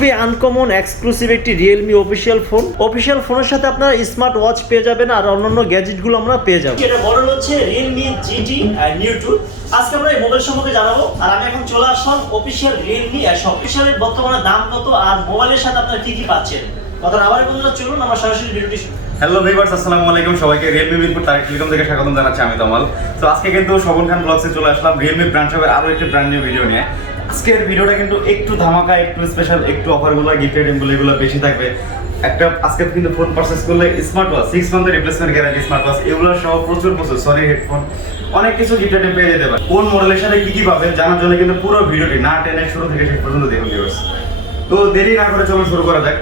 খুবই uncommon exclusive একটি Realme official phone. Official ফোনের সাথে আপনারা স্মার্ট ওয়াচ পেয়ে যাবেন আর অন্যান্য গ্যাজেটগুলো আমরা পেয়ে যাবো। এটা মডেল হচ্ছে রিয়েলমি জিটি নিউ 2। আজকে আমরা এই মোবাইল সম্পর্কে জানাবো। আর আমি এখন চলে আসলাম অফিসিয়াল রিয়েলমি শপ। অফিসিয়ালের বর্তমানে দাম কত আর মোবাইলের সাথে আপনারা কি কি পাচ্ছেন, কথা আবার বন্ধুরা চলুন আমরা সরাসরি ভিডিওটি শুরু। হ্যালো ভিউয়ার্স, আসসালামু আলাইকুম। সবাইকে রিয়েলমি মিরপুর তারেক টেলিকম থেকে স্বাগতম জানাচ্ছি আমি তমাল। তো আজকে কিন্তু শোভন খান ব্লগসে চলে আসলাম রিয়েলমি ব্র্যান্ড শপের আরো একটি ব্র্যান্ড নিউ ভিডিও নিয়ে। আজকের ভিডিওটা কিন্তু একটু ধামাকা, একটু স্পেশাল, একটু অফারগুলো, গিফট আইটেমগুলো এগুলো বেশি থাকবে। একটা আজকে কিন্তু ফোন পারচেজ করলে স্মার্ট ওয়াচ, 6 মান্থের রিপ্লেসমেন্ট গ্যারান্টি স্মার্ট ওয়াচ, এগুলো সহ প্রচুর সরি হেডফোন, অনেক কিছু গিফট আইটেম পেয়ে যেতে পারে। কোন মডেলের সাথে কি কি পাবেন জানার জন্য কিন্তু পুরো ভিডিওটি না টেনে শুরু থেকে শেষ পর্যন্ত দেখুন ভিউয়ার্স। তো দেরি না করে চলুন শুরু করা যাক।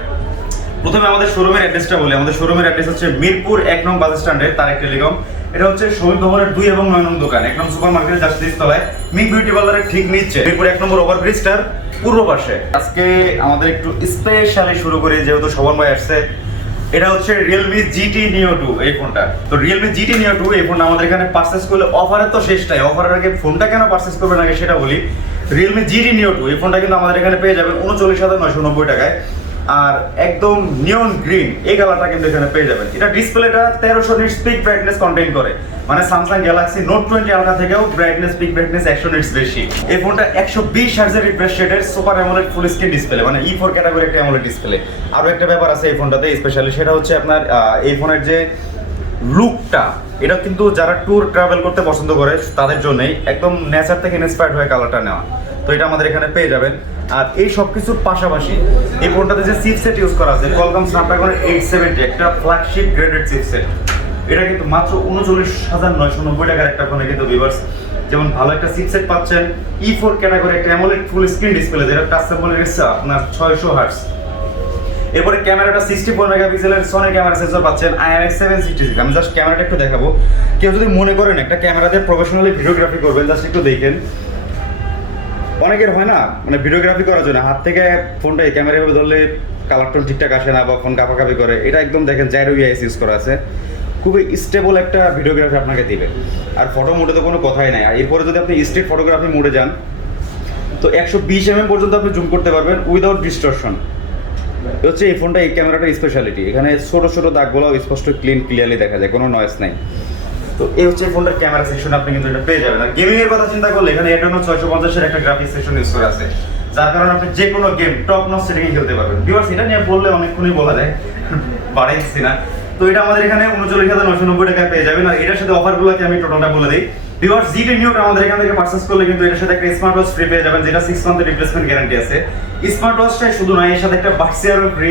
প্রথমে আমাদের শোরুমের অ্যাড্রেসটা বলি। আমাদের শোরুমের অ্যাড্রেস হচ্ছে মিরপুর 1 নং বাস স্ট্যান্ডে তারেক টেলিকম। এটা হচ্ছে শহীদ ভবনের 2 এবং 9 নং দোকান, 1 নং সুপার মার্কেটের জাস্ট তলায় মিং বিউটি পার্লারের ঠিক নিচে মিরপুর 1 নম্বর ওভারব্রিজটার পূর্ব পাশে। আজকে আমাদের একটু স্পেশালি শুরু করি, যেহেতু শোভন ভাই আসছে। এটা হচ্ছে রিয়েলমি জিটি নিও 2 এই ফোনটা। তো রিয়েলমি জিটি নিও 2 এই ফোনটা আমাদের এখানে পারচেজ করলে অফারের তো শেষটাই। অফারের আগে ফোনটা কেন পারচেজ করবেন আগে সেটা বলি। রিয়েলমি জিটি নিও 2 এই ফোনটা কিন্তু আমাদের এখানে পেয়ে যাবেন 39,990 টাকায়। আর একদম নিয়ন গ্রিন এই কালারটা কিন্তু এখানে পেয়ে যাবেন। এটা ডিসপ্লেটা 1300 নিটস পিক ব্রাইটনেস কন্টেইন করে, মানে স্যামসাং গ্যালাক্সি নোট 20 আলট্রা থেকেও ব্রাইটনেস পিক ব্রাইটনেস 100 নিটস বেশি। এই ফোনটা 120 হার্টজের রিফ্রেশ রেটের super AMOLED full screen display, মানে E4 ক্যাটাগরি একটা অ্যামোলেড ডিসপ্লে। আরো একটা ব্যাপার আছে এই ফোনটাতে স্পেশালি, সেটা হচ্ছে আপনার এই ফোনের যে লুকটা, এটা কিন্তু যারা ট্যুর ট্রাভেল করতে পছন্দ করে তাদের জন্যই একদম নেচার থেকে ইন্সপায়ার্ড হয়ে কালারটা নেওয়া। তো এটা আমাদের এখানে পেয়ে যাবেন। আর এই সব কিছুর পাশাপাশি এই ফোনটাতে যে চিপসেট ইউজ করা আছে কোয়ালকম স্ন্যাপড্রাগন 870, একটা ফ্ল্যাগশিপ গ্রেডেড চিপসেট। এটা কিন্তু মাত্র 39,990 টাকার একটা ফোনে কিন্তু ভিউয়ার্স যেমন ভালো একটা চিপসেট পাচ্ছেন, E4 ক্যাটাগরি একটা অ্যামোলেড ফুল স্ক্রিন ডিসপ্লে, যেটা টাচ স্যাম্পলের এসছে আপনার 600 হার্টজ। এরপরে ক্যামেরাটা 64 মেগাপিক্সেলের সনি ক্যামেরা সেন্সর পাচ্ছেন IMX766। আমি জাস্ট ক্যামেরাটা একটু দেখাবো। কেউ যদি মনে করেন একটা ক্যামেরা দিয়ে প্রফেশনালি ভিডিওগ্রাফি করবেন, জাস্ট একটু দেখেন। অনেকের হয় না, মানে ভিডিওগ্রাফি করার জন্য হাত থেকে ফোনটা এই ক্যামেরা ভাবে ধরলে কালার টোন ঠিকঠাক আসে না বা ফোন কাঁপাকাঁপি করে। এটা একদম দেখেন জাইরো ইআইএস ইউজ করা আছে, খুবই স্টেবল একটা ভিডিওগ্রাফি আপনাকে দিবে। আর ফটো মোডে তো কোনো কথাই নাই। আর এরপরে যদি আপনি স্ট্রিট ফটোগ্রাফি মোডে যান তো 120 mm পর্যন্ত আপনি জুম করতে পারবেন উইদাউট ডিস্টরশন। হচ্ছে এই ফোনটা, এই ক্যামেরাটার স্পেশালিটি। এখানে ছোট ছোট দাগগুলো স্পষ্ট ক্লিয়ারলি দেখা যায়, কোনো নয়েজ নাই। তো এই হচ্ছে ফোনটার ক্যামেরা সেকশন, আপনি কিন্তু এটা পেয়ে যাবেন। আর গেমিং এর কথা চিন্তা করলে এখানে Adreno 650 এর একটা গ্রাফিক্স সেকশন ইউজ করা আছে, যার কারণে আপনি যে কোনো গেম টপ নচ সেটিংয়ে খেলতে পারবেন। ভিউয়ার্স এটা নিয়ে বললে অনেকক্ষণই বলা যায়, বাড়াইছি না। তো এটা আমাদের এখানে 39,990 টাকায় পেয়ে যাবেন। আর এটার সাথে অফারগুলোকে আমি টোটালটা বলে দিই। ভিউয়ার্স জিটি নিউটা আমাদের এখান থেকে পারচেজ করলে কিন্তু এটার সাথে একটা স্মার্ট ওয়াচ ফ্রি পেয়ে যাবেন, যেটা 6 মান্থের রিপ্লেসমেন্ট গ্যারান্টি আছে। স্মার্ট ওয়াচটাই শুধু নয়, এর সাথে একটা বাডস এয়ারও ফ্রি।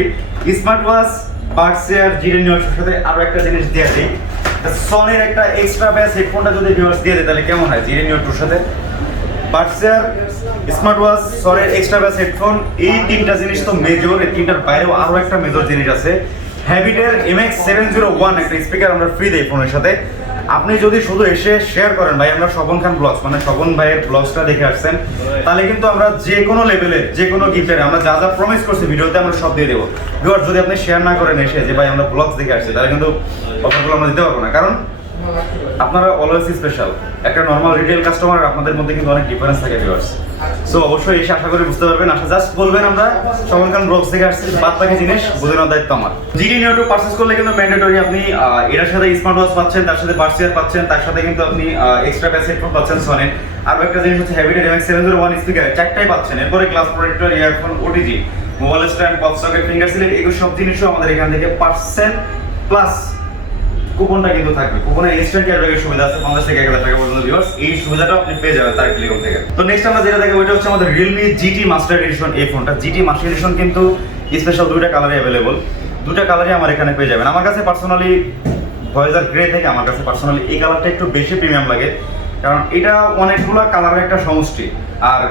Smart watch, buds air, GT নিউর সাথে আরো একটা জিনিস দিয়ে দিই, সনির একটা এক্সট্রা বেস হেডফোনটা যদি ভিউয়ার্স দিয়ে দেয় তাহলে কেমন হয়? জিটি নিউ 2 সাথে বাডস এয়ার, স্মার্ট ওয়াচ, সনির এক্সট্রা বেস হেডফোন, এই তিনটা জিনিস তো মেজর। এই তিনটার বাইরেও আরো একটা মেজর জিনিস আছে, হ্যাবিটের MX701 একটা স্পিকার আমরা ফ্রি দেই ফোনের সাথে। আপনি যদি শুধু এসে শেয়ার করেন ভাই আমরা শোভন খান ব্লগস, মানে শোভন ভাইয়ের ব্লগসটা দেখে আসছেন, তাহলে কিন্তু আমরা যে কোনো লেভেলের যে কোনো গিফটের আমরা যা যা প্রমিস করছি ভিডিওতে আমরা সব দিয়ে দেবো। ভিউয়ার যদি আপনি শেয়ার না করেন এসে যে ভাই আমরা ব্লগস দেখে আসছি, তাহলে কিন্তু অফারগুলো আমরা দিতে পারবো না। কারণ আপনারা অলওয়েজ স্পেশাল। একটা নর্মাল রিটেল কাস্টমার আপনাদের মধ্যে কিন্তু অনেক ডিফারেন্স থাকে ভিউয়ার্স। সো অবশ্যই এসে আশা করি বুঝতে পারবেন। আশা জাস্ট বলবেন আমরা শোভন খান ব্লগস থেকে আসছি, বাদ বাকি জিনিস বুঝে নেওয়ার দায়িত্ব আমার। জিটি নিও 2 পারচেজ করলে কিন্তু ম্যান্ডেটরি আপনি এটার সাথে স্মার্ট ওয়াচ পাচ্ছেন, তার সাথে বাডস এয়ার পাচ্ছেন, তার সাথে কিন্তু আপনি এক্সট্রা বেস হেডফোন পাচ্ছেন সনির। আর একটা জিনিস হচ্ছে হ্যাবিটের MX701 স্পিকার, চারটাই পাচ্ছেন। এরপরে glass protector, earphone, OTG, mobile stand, pop socket, finger select, এগুলো সব জিনিসও আমাদের এখান থেকে পাচ্ছেন। প্লাস কুপনটা কিন্তু থাকবে। কুপনে ইনস্ট্যান্ট ক্যাশব্যাকের সুবিধা আছে 50 থেকে 1000 টাকা পর্যন্ত ভিউয়ার্স। এই সুবিধাটা আপনি পেয়ে যাবেন তারেক টেলিকম থেকে। তো নেক্সট আমরা যেটা দেখাবো এটা হচ্ছে আমাদের রিয়েলমি জিটি মাস্টার এডিশন। এই ফোনটা জিটি মাস্টার এডিশন কিন্তু স্পেশাল দুইটা কালারে অ্যাভেলেবল। দুইটা কালারই আমার এখানে পেয়ে যাবেন। আমার কাছে পার্সোনালি ভয়েজার গ্রে থেকে আমার কাছে পার্সোনালি এই কালারটা একটু বেশি প্রিমিয়াম লাগে, কারণ এটা অনেকগুলো কালারের একটা সমষ্টি। আর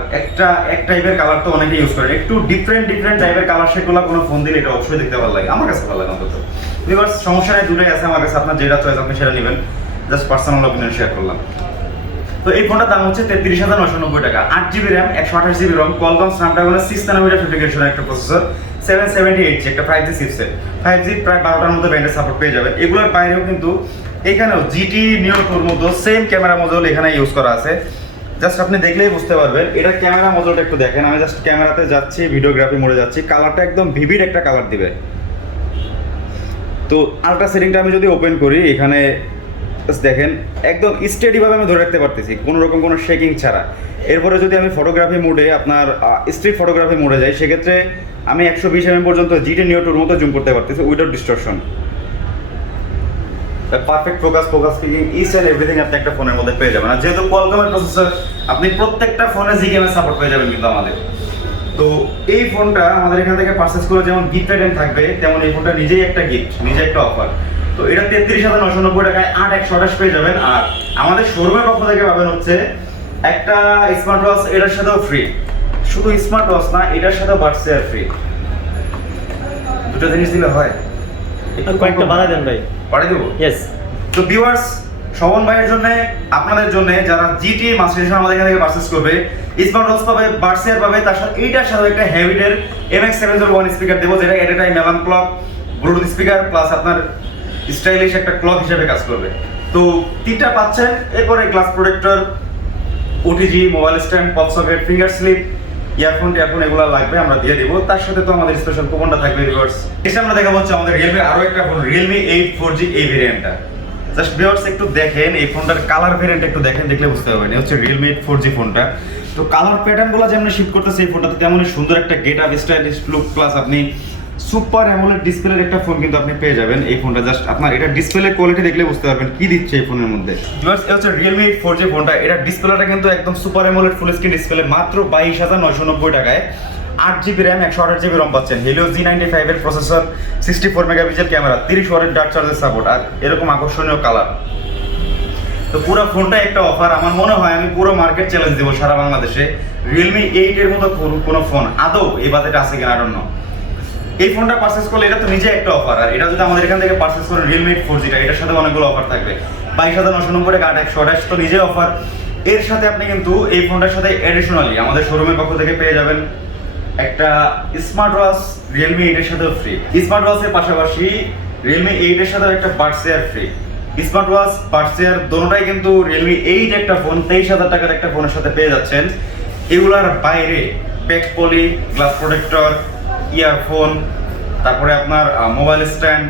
এক টাইপের কালার তো অনেকে ইউজ করেন, একটু ডিফারেন্ট টাইপের কালার, সেগুলো কোনো ফোন দিলে এটা অবশ্যই দেখতে ভালো লাগে। আমার কাছে ভালো লাগে অন্তত। ভিউয়ার্স সমস্যা নেই, দুটোই আছে আমার কাছে, আপনার যেটা চয়েস আপনি সেটা নেবেন। জাস্ট পার্সোনাল অপিনিয়ন শেয়ার করলাম। তো এই ফোনটার দাম হচ্ছে 33,990 টাকা। 8GB র্যাম, 128GB রম, কোয়ালকম স্ন্যাপড্রাগন 6 নানোমিটার ফেব্রিকেশনের একটা প্রসেসর, 778 একটা 5G চিপসেট। 5G প্রায় 12টার মতো ব্যান্ডের সাপোর্ট পেয়ে যাবেন। এগুলোর বাইরেও কিন্তু এখানেও জিটি নিও 2 মতো সেম ক্যামেরা মডেল এখানে ইউজ করা আছে। জাস্ট আপনি দেখলেই বুঝতে পারবেন। এটা ক্যামেরা মডেলটা একটু দেখেন, আমি জাস্ট ক্যামেরাতে যাচ্ছি, ভিডিওগ্রাফি মোডে যাচ্ছি, কালারটা একদম ভিভিড একটা কালার দিবে। তো আলট্রা সেটিংটা আমি যদি ওপেন করি, এখানে দেখেন একদম স্টেডিভাবে আমি ধরে রাখতে পারতেছি কোনো রকম কোনো শেকিং ছাড়া। এরপরে যদি আমি ফটোগ্রাফি মোডে আপনার স্ট্রিট ফটোগ্রাফি মোডে যাই, সেক্ষেত্রে আমি 120 mm পর্যন্ত GT Neo 2 মতো জুম করতে পারতেছি without distortion. Perfect focus peaking each and everything আপনি একটা ফোনের মধ্যে পেয়ে যাবেন। আর যেহেতু কোয়ালকমের প্রসেসর, আপনি প্রত্যেকটা ফোনে জিকেএম সাপোর্ট পেয়ে যাবেন কিন্তু আমাদের। তো এই ফোনটা আমাদের এখান থেকে পারচেজ করে যেমন গিফট আইটেম থাকবে, তেমন এই ফোনটা নিজেই একটা গিফট, নিজে একটা অফার। তো এটা 33,990 টাকায় 8/128 পেয়ে যাবেন। আর আমাদের শোরুমের পক্ষ থেকে পাবেন হচ্ছে একটা স্মার্ট ওয়াচ, এটার সাথেও ফ্রি। শুধু স্মার্ট ওয়াচ না, এটার সাথেও বাড়ছে আর ফ্রি। দুটো জিনিস দিলে হয়, কয়েকটা বাড়াই দেন ভাই। বাড়াই দেবো? ইয়েস। তো ভিউয়ার্স, শোভন ভাইয়ের জন্য, আপনাদের জন্য, যারা জিটি মাস্টার এডিশন আমাদের এখান থেকে পারচেজ করবে, স্মার্ট ওয়াচ পাবে, বার্সিয়ার পাবে, তার সাথে এইটার সাথে একটা হেভিডের MX701 স্পিকার দেবো, যেটা at a time alarm clock, bluetooth speaker plus আপনার স্টাইলিশ একটা ক্লক হিসেবে কাজ করবে। তো তিনটা পাচ্ছেন। এরপরে glass protector, OTG, mobile stand, pop socket, finger sleeve, earphone এগুলো লাগবে, আমরা দিয়ে দিব। তার সাথে তো আমাদের স্পেশাল কুপনটা থাকবে ভিউয়ার্স। এসে আমরা দেখা হচ্ছে আমাদের রিয়েলমি আরো একটা ফোন, Realme 8 4G এই ভেরিয়েন্টটা। জাস্ট ভিউয়ার্স একটু দেখেন এই ফোনটার কালার ভেরিয়েন্ট, একটু দেখেন, দেখলে বুঝতে পারবেন এই হচ্ছে Realme 8 4G ফোনটা। তো কালার প্যাটার্নগুলো যেমন শিফট করতেছে এই ফোনটাতে, তেমনই সুন্দর একটা get up, stylish look, plus আপনি সুপার অ্যামোলেড ডিসপ্লের একটা ফোন কিন্তু আপনি পেয়ে যাবেন এই ফোনটা। জাস্ট আপনার এটা ডিসপ্লে কোয়ালিটি দেখলে বুঝতে পারবেন কি দিচ্ছে এই ফোনের মধ্যে। ভিউয়ার্স, এই হচ্ছে Realme 8 4G ফোনটা। এটা ডিসপ্লেটা কিন্তু একদম super AMOLED full screen display, মাত্র 22,990 টাকায়। 8GB RAM, 128GB ROM পাচ্ছেন, Helio G95 এর প্রসেসর, 64 মেগাপিক্সেল ক্যামেরা, 30 ওয়াটের ডার্ক চার্জের সাপোর্ট, আর এরকম আকর্ষণীয় কালার। তো পুরো ফোনটা একটা অফার। আমার মনে হয় আমি পুরো মার্কেট চ্যালেঞ্জ দেবো সারা বাংলাদেশে, Realme 8 এর মতো কোনো ফোন আদৌ এই বাজেটে আছে কিনা, আই ডোন্ট নো। এই ফোনটা পারচেজ করলে এটা তো নিজে একটা অফার, আর এটা যদি আমাদের এখান থেকে পারচেজ করেন Realme 8 4G টা, এটার সাথে অনেকগুলো অফার থাকবে। 22,990 টাকা 8/128 তো নিজে অফার। এর সাথে আপনি কিন্তু এই ফোনটার সাথে অ্যাডিশনালি আমাদের শোরুমের পক্ষ থেকে পেয়ে যাবেন একটা স্মার্ট ওয়াচ Realme 8 এর সাথেও ফ্রি। স্মার্ট ওয়াচের পাশাপাশি Realme 8 এর সাথেও একটা বাডসেয়ার ফ্রি। স্মার্ট ওয়াচ, বাডসেয়ার দোনোটাই কিন্তু Realme 8 একটা ফোন 23,000 টাকার একটা ফোনের সাথে পেয়ে যাচ্ছেন। এগুলার বাইরে back poly, glass protector, earphone, তারপরে আপনার mobile stand,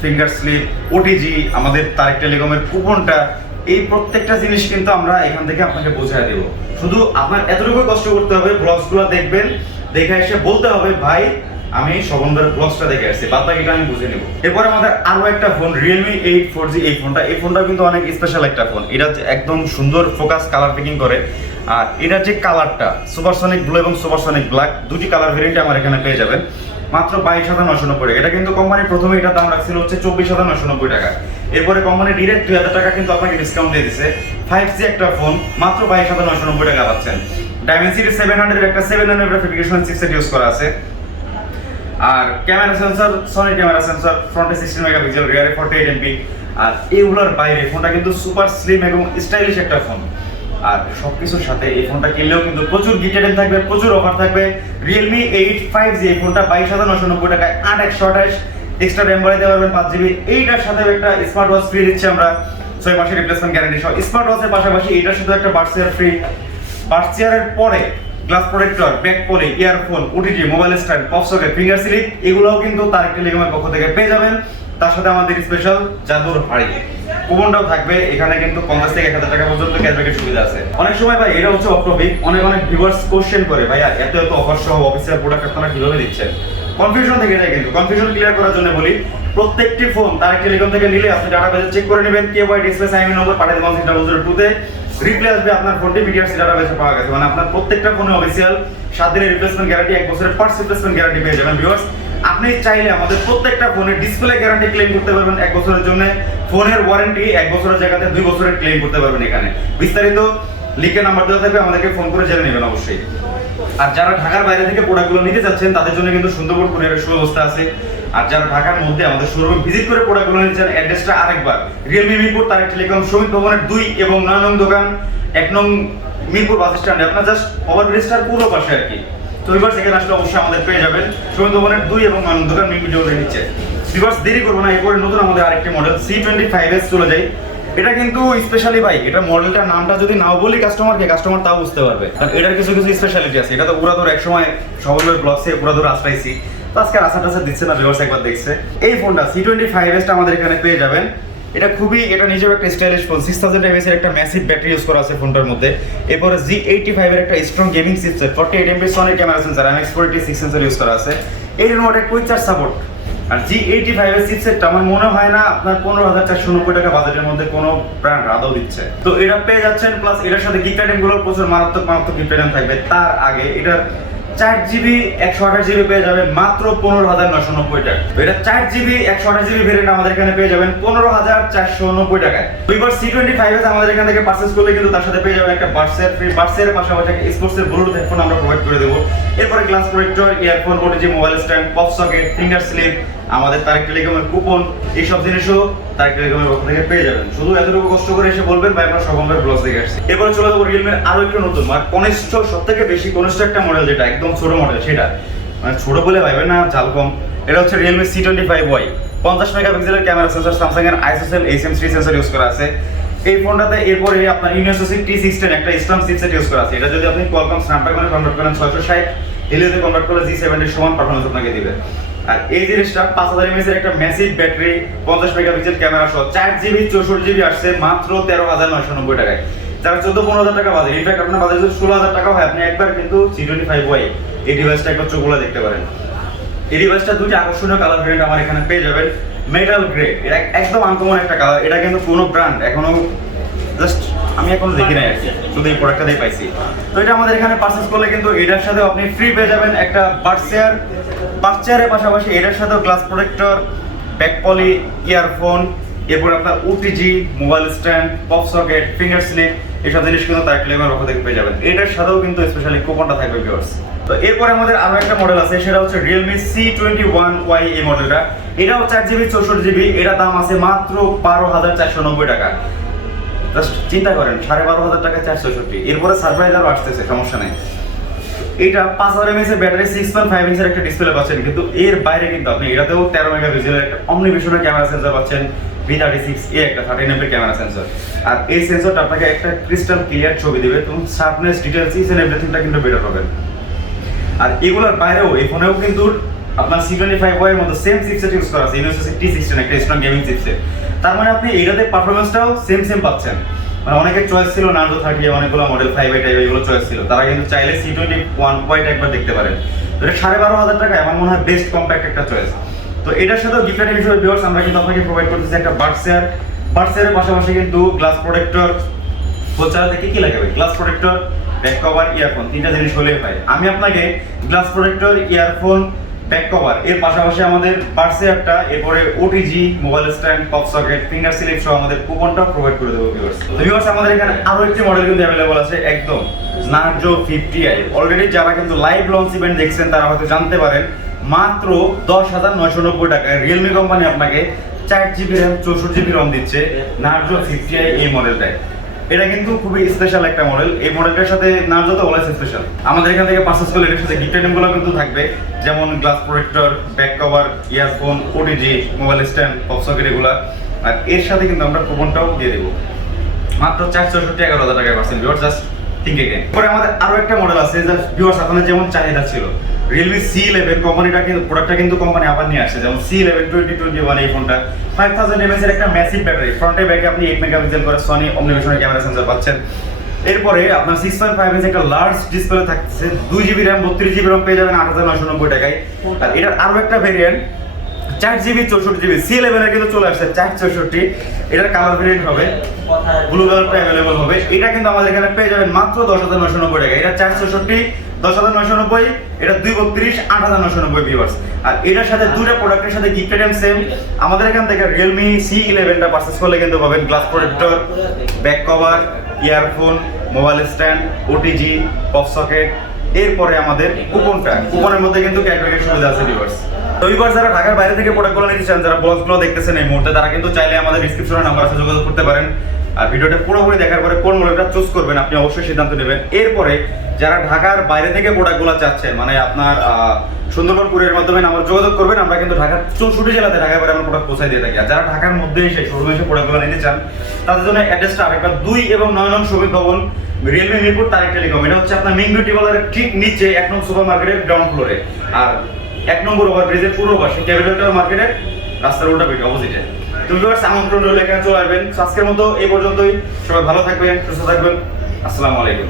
finger slip, OTG, আমাদের তারেক টেলিকমের কুপনটা, এই প্রত্যেকটা জিনিস কিন্তু আমরা এখান থেকে আপনাকে পৌঁছায় দেবো। শুধু আপনার এতটুকু কষ্ট করতে হবে, ব্লগসগুলো দেখবেন, দেখে এসে বলতে হবে ভাই আমি শোভনদার ব্লগসটা দেখে আসছি, বাদ বাকিটা আমি বুঝে নেব। এরপরে আমাদের আরো একটা ফোন Realme 8 4G এই ফোনটা কিন্তু অনেক স্পেশাল একটা ফোন। এটা একদম সুন্দর ফোকাস কালার পিকিং করে, আর এটার যে কালারটা সুপারসনিক ব্লু এবং সুপারসনিক ব্ল্যাক, দুটি কালার ভেরিয়েন্টে আমার এখানে পেয়ে যাবেন মাত্র 22,990 টাকা। এটা কিন্তু কোম্পানি প্রথমে এটার দাম রাখছিল হচ্ছে 24,990 টাকা। এরপরে কোম্পানি ডিরেক্ট 2,000 টাকা কিন্তু আপনাকে ডিসকাউন্ট দিয়ে দিছে। 5G একটা ফোন মাত্র 22,990 টাকা পাচ্ছেন। Dimensity 700 এর একটা 7 nanometer ফিল্টারেশন চিপসেট ইউজ করা আছে। আর camera sensor, Sony camera sensor, ফ্রন্টে 16 মেগাপিক্সেল, রিয়ারে 48 MP। আর এগুলোর বাইরে ফোনটা কিন্তু সুপার স্লিম এবং স্টাইলিশ একটা ফোন। আর সবকিছুর সাথে এই ফোনটা কিনলেও কিন্তু প্রচুর গিফট আইটেম থাকবে, প্রচুর অফার থাকবে। Realme 8 5G এই ফোনটা 22,990 টাকায় 8/128 এক্সট্রা র্যাম বাড়াইতে পারবেন 5GB। এইটার সাথে একটা স্মার্ট ওয়াচ ফ্রি দিচ্ছি আমরা 6 মাসের রিপ্লেসমেন্ট গ্যারান্টি সহ। স্মার্ট ওয়াচের পাশাপাশি এটার সাথে একটা বাডসেয়ার ফ্রি। বাডসেয়ারের পরে glass protector, back poly, earphone, OTG, mobile stand, pop socket, finger slip, এগুলোও কিন্তু তারেক টেলিকমের পক্ষ থেকে পেয়ে যাবেন। তার সাথে আমাদের স্পেশাল জাদুর হাড়ি কুপনটাও থাকবে। এখানে কিন্তু 50 থেকে 1,000 টাকা পর্যন্ত ক্যাশব্যাকের সুবিধা আছে। অনেক সময় ভাই এটা হচ্ছে অফ টপিক, অনেক ভিউয়ার্স কোশ্চেন করে ভাইয়া এত অফার সহ অফিসিয়াল প্রোডাক্ট আপনারা কিভাবে দিচ্ছেন, কনফিউশন থেকে যায়। কিন্তু কনফিউশন ক্লিয়ার করার জন্য বলি, প্রত্যেকটি ফোন তারেক টেলিকম থেকে নিলে আপনি ডাটাবেসে চেক করে নেবেন, KY ডিসপ্লে সাইমিন নম্বর পাঠিয়ে দেবেন 002 তে, রিপ্লে আসবে আপনার ফোনটি মিডিয়ার ডাটাবেসে পাওয়া গেছে। মানে আপনার প্রত্যেকটা ফোনে অফিসিয়াল 7 দিনের রিপ্লেসমেন্ট গ্যারান্টি, 1 বছরের পার্টস রিপ্লেসমেন্ট গ্যারান্টি পেয়ে যাবেন ভিউয়ার্স। আপনি চাইলে আমাদের প্রত্যেকটা ফোনে ডিসপ্লে গ্যারান্টি ক্লেম করতে পারবেন 1 বছরের জন্য। ফোনের ওয়ারেন্টি 1 বছরের জায়গাতে 2 বছরের ক্লেম করতে পারবেন। এখানে বিস্তারিত লিখে নাম্বার দেওয়া থাকবে, আমাদেরকে ফোন করে জেনে নেবেন অবশ্যই। আর যারা ঢাকার বাইরে থেকে প্রোডাক্টগুলো নিতে চাচ্ছেন তাদের জন্য কিন্তু সুন্দরবন কুরিয়ারের সুব্যবস্থা আছে। আর যারা ঢাকার মধ্যে আমাদের শোরুমে ভিজিট করে প্রোডাক্টগুলো নিচ্ছেন, অ্যাড্রেসটা আরেকবার, Realme মিরপুর তারেক টেলিকম শ্রমিক ভবনের 2 এবং 9 নং দোকান, 1 নং মিরপুর বাস স্ট্যান্ডে, আপনার জাস্ট ওভারব্রিজটার পুরো পাশে আর কি। তো এবার সেখানে আসলে অবশ্যই আমাদের পেয়ে যাবেন শ্রমিক ভবনের 2 এবং 9 নং দোকান মিরপুর রোডের নিচে। ভিউয়ার্স দেরি করবো না, এরপরে নতুন আমাদের আরেকটি মডেল C25s চলে যাই। এটা কিন্তু স্পেশালি ভাই, এটা মডেলটার নামটা যদি নাও বলি কাস্টমার তাও বুঝতে পারবে, কারণ এটার কিছু কিছু স্পেশালিটি আছে। এটা তো পুরা ধর একসময় সবলের ব্লগসে পুরা ধর আসটাইছি, তো আজকে আসাটা দিচ্ছে না, ভিউয়ার্স একবার দেখছে। এই ফোনটা C25s আমাদের এখানে পেয়ে যাবেন। এটা নিজেও একটা স্টাইলিশ ফোন, 6000 mAh এর একটা ম্যাসিভ ব্যাটারি ইউজ করা আছে ফোনটার মধ্যে। এরপরে G85 এর একটা স্ট্রং গেমিং চিপসেট, 48 MP সনির camera sensor, MX486 sensor use করা আছে। এর মধ্যে কুইক চার্জ সাপোর্ট। আর G85 এর চিপসেটটা আমার মনে হয় না আপনার 15490 টাকা বাজেটের মধ্যে কোনো ব্র্যান্ড আদৌ দিচ্ছে। তো এটা পেয়ে যাচ্ছেন, প্লাস এটার সাথে গিফট আইটেমগুলোর প্রচুর মারাত্মক গিফট আইটেম থাকবে। তার আগে এটার 4GB 128GB পেয়ে যাবেন মাত্র 15990 টাকা। এটা 4GB 128GB ভেরিয়েন্ট আমাদের এখানে পেয়ে যাবেন 15490 টাকায়। এবার C25s আমাদের এখান থেকে পারচেজ করলে কিন্তু তার সাথে পেয়ে যাবেন একটা বাডসের ফ্রি, বাডসের পাশাপাশি একটা স্পোর্টসের ব্লুটুথ হেডফোন আমরা প্রোভাইড করে দেবো। এরপরে glass protector, earphone, OTG mobile stand, pop socket, finger slip, আমাদের তারেক টেলিকমের কুপন, এইসব জিনিসও তারেক টেলিকমের পক্ষ থেকে পেয়ে যাবেন। শুধু এতটুকু কষ্ট করে এসে বলবেন ভাই আমরা সবঙ্গের ব্লগ থেকে আসছি। এরপরে চলে যাবো রিয়েলমির আরো একটু নতুন মানে কনিষ্ঠ, সবথেকে বেশি কনিষ্ঠ একটা মডেল, যেটা একদম ছোট মডেল, সেটা মানে ছোট বলে ভাইবেন না, জাল কম। এটা হচ্ছে রিয়েলমি C25Y, 50 মেগাপিক্সেলের ক্যামেরা সেন্সর, স্যামসাং এর ISOCELL HM3 সেন্সর ইউজ করা আছে এই ফোনটাতে। এরপরে আপনার ইউনিসোসি T16 একটা স্ট্রং চিপসেট ইউজ করা আছে। এটা যদি আপনি কোয়ালকম স্ন্যাপড্রাগনে কনভার্ট করেন 660, হেলিওতে কনভার্ট করলে G70 সমান পারফরম্যান্স আপনাকে দিবে। আর এই জিনিসটা 5000 mAh এর একটা ম্যাসিভ ব্যাটারি, 50 মেগাপিক্সেল ক্যামেরা সহ 4GB 64GB আসছে মাত্র 13990 টাকায়। যারা 14-15,000 টাকা বাজে, ইনফ্যাক্ট আপনার বাজে যদি 16,000 টাকা হয়, আপনি একবার কিন্তু C25Y এই ডিভাইসটা একবার চোখগুলো দেখতে পারেন। এই ডিভাইসটা দুটি আকর্ষণীয় কালার ভেরিয়েন্ট আমার এখানে পেয়ে যাবেন। মেটাল গ্রে, এটা একদম আনকমন একটা কালার। এটা কিন্তু কোনো ব্র্যান্ড এখনো জাস্ট আমি এখনো দেখি নাই আর কি, শুধু এই প্রোডাক্টটা দিয়ে পাইছি। তো এটা আমাদের এখানে পারচেজ করলে কিন্তু এটার সাথে আপনি ফ্রি পেয়ে যাবেন একটা বাডসেয়ারের পাশাপাশি এটার সাথেও glass protector, back poly, earphone, এরপর আপনার OTG mobile stand, pop socket, finger slip, এইসব জিনিস কিন্তু তার ক্লেমের পক্ষ থেকে পেয়ে যাবেন। এটার সাথেও কিন্তু স্পেশালি কুপনটা থাকবে ভিউয়ার্স। তো এরপরে আমাদের আরো একটা মডেল আছে, সেটা হচ্ছে Realme C21Y এই মডেলটা। এটাও 4GB 64GB, এটা দাম আছে মাত্র 12490 টাকা। জাস্ট চিন্তা করেন, 12,500 টাকা 464। এরপরে সারপ্রাইজ আরও আসতেছে, সমস্যা নেই। এটা 5000 mAh এর ব্যাটারি, 6.5 ইঞ্চের একটা ডিসপ্লে পাচ্ছেন, কিন্তু এর বাইরে কিন্তু আপনি এটাতেও 13 মেগাপিক্সেলের একটা অমনিভিশনের ক্যামেরা সেন্সর পাচ্ছেন, V36A একটা 13 MP ক্যামেরা সেন্সর। আর এই সেন্সরটা আপনাকে একটা ক্রিস্টাল ক্লিয়ার ছবি দিবে, এবং শার্পনেস, ডিটেইলস, ইচ এন্ড এভরিথিংটা কিন্তু বেটার হবে। আর এগুলোর বাইরেও এই ফোনেও কিন্তু আপনার C25Y এর মধ্যে সেম চিপসেট ইউজ করা আছে, ইউনিসোসি T16 একটা স্ট্রং গেমিং চিপসেট। তার মানে আপনি এইটাতে পারফরম্যান্সটাও সেম পাচ্ছেন। মানে অনেকের চয়েস ছিল Narzo 30, অনেকগুলো মডেল 5 টাইপ এগুলো চয়েস ছিল, তারা কিন্তু চাইলে C21Y একবার দেখতে পারেন। তো এটা 12,500 টাকায় আমার মনে হয় বেস্ট কম্প্যাক্ট একটা চয়েস। তো এটার সাথেও গিফট আইটেম হিসেবে ভিউয়ার্স আমরা কিন্তু আপনাকে প্রোভাইড করতেছি একটা বাডসেয়ারের পাশাপাশি কিন্তু গ্লাস প্রোটেক্টর। বলতে কি লাগাবে? Glass protector, back cover, earphone, তিনটা জিনিস হলেই পাই। আমি আপনাকে glass protector, earphone, back cover এর পাশাপাশি আমাদের বাডসেয়ারটা, এরপরে OTG mobile stand, pop socket, finger slip সহ আমাদের কুপনটা প্রোভাইড করে দেবো ভিউয়ার্স। তো ভিউয়ার্স আমাদের এখানে আরো একটি মডেল কিন্তু अवेलेबल আছে, একদম Narzo 50i। অলরেডি যারা কিন্তু লাইভ লঞ্চ ইভেন্ট দেখছেন তারা হয়তো জানতে পারেন, মাত্র 10,990 টাকায় রিয়েলমি কোম্পানি আপনাকে 4GB RAM 64GB ROM দিচ্ছে Narzo 50i এই মডেলটায়। এটা কিন্তু খুবই স্পেশাল একটা মডেল। এই মডেলটার সাথে Narzo তো অলওয়েজ স্পেশাল। আমাদের এখান থেকে পারচেজ করলে এর সাথে গিফট আইটেমগুলো কিন্তু থাকবে, যেমন glass protector, back cover, earphone, OTG mobile stand, pop socket এগুলা। আর এর সাথে কিন্তু আমরা কুপনটাও দিয়ে দেবো মাত্র 464 11,000 টাকায় পাচ্ছেন ভিউয়ার্স। Just think again. পরে আমাদের আরো একটা মডেল আছে যা ভিউয়ার্স আপনাদের যেমন চাহিদা ছিল, Realme C11 কোম্পানিটা কিন্তু প্রোডাক্টটা কিন্তু কোম্পানি আবার নিয়ে আসছে, যেমন C11 2021 এই ফোনটা 5000 mAh এর একটা ম্যাসিভ ব্যাটারি, ফ্রন্টে ব্যাকে আপনি 8 মেগাপিক্সেল করে সনি অমনিভিশনের ক্যামেরা সেন্সর পাচ্ছেন। এরপরে আপনার 6.5 ইঞ্চ একটা লার্জ ডিসপ্লে থাকছে, 2GB RAM 32GB ROM পেয়ে যাবেন 8,990 টাকায়। আর এটার আরো একটা ভেরিয়েন্ট 4GB 64GB C11 এর কিন্তু চলে আসছে 464। এটার কালার ভেরিয়েন্ট হবে ব্লু কালারটা अवेलेबल হবে। এটা কিন্তু আমাদের এখানে পেয়ে যাবেন মাত্র 10,990 টাকা। এটা 464 10,990, এটা 232 8,990 ভিউয়ার্স। আর এটার সাথে দুটো প্রোডাক্টের সাথে গিফট আইটেম সেম। আমাদের এখান থেকে Realme C11 টা পারচেজ করলে কিন্তু পাবেন glass protector, back cover, earphone, mobile stand, OTG, pop socket. এরপরে আমাদের কুপনের মধ্যে কিন্তু ক্যাশব্যাকের সুবিধা আছে ভিউয়ার্স। তো ভিউয়ার্স যারা ঢাকার বাইরে থেকে প্রোডাক্টগুলো নিতে চান, যারা ব্লগগুলো দেখতেছেন এই মুহূর্তে, তারা কিন্তু চাইলে আমাদের ডেসক্রিপশনে নাম্বার আছে, যোগাযোগ করতে পারেন। আর ভিডিওটা পুরোপুরি দেখার পরে কোন মডেলটা চুজ করবেন আপনি অবশ্যই সিদ্ধান্ত নেবেন। এরপরে যারা ঢাকার বাইরে থেকে প্রোডাক্টগুলো চাচ্ছেন, মানে আপনার সুন্দরবন কুরিয়ারের মাধ্যমে আমার যোগাযোগ করবেন। আমরা কিন্তু ঢাকার 64 জেলাতে ঢাকার বাইরে আমরা প্রোডাক্ট পৌঁছায় দিয়ে থাকি। আর যারা ঢাকার মধ্যে এসে শোরুমে এসে প্রোডাক্টগুলো নিতে চান তাদের জন্য অ্যাড্রেসটা আরেকবার 2 এবং 9 নং শোভিত ভবন, রিয়েলমি মিরপুর তারেক টেলিকম। এটা হচ্ছে আপনার মিং বিউটি পার্লারের ঠিক নিচে 1 নং সুপার মার্কেটের গ্রাউন্ড ফ্লোরে, আর 1 নম্বর ওভারব্রিজের পূর্ব পাশে ক্যাপিটাল টাওয়ার মার্কেটের রাস্তার উল্টা পিঠে অপোজিটে। তুমি আমন্ত্রণ রইল, এখানে চলে আসবেন। আজকের মতো এই পর্যন্তই। সবাই ভালো থাকবেন, সুস্থ থাকবেন। আসসালামু আলাইকুম।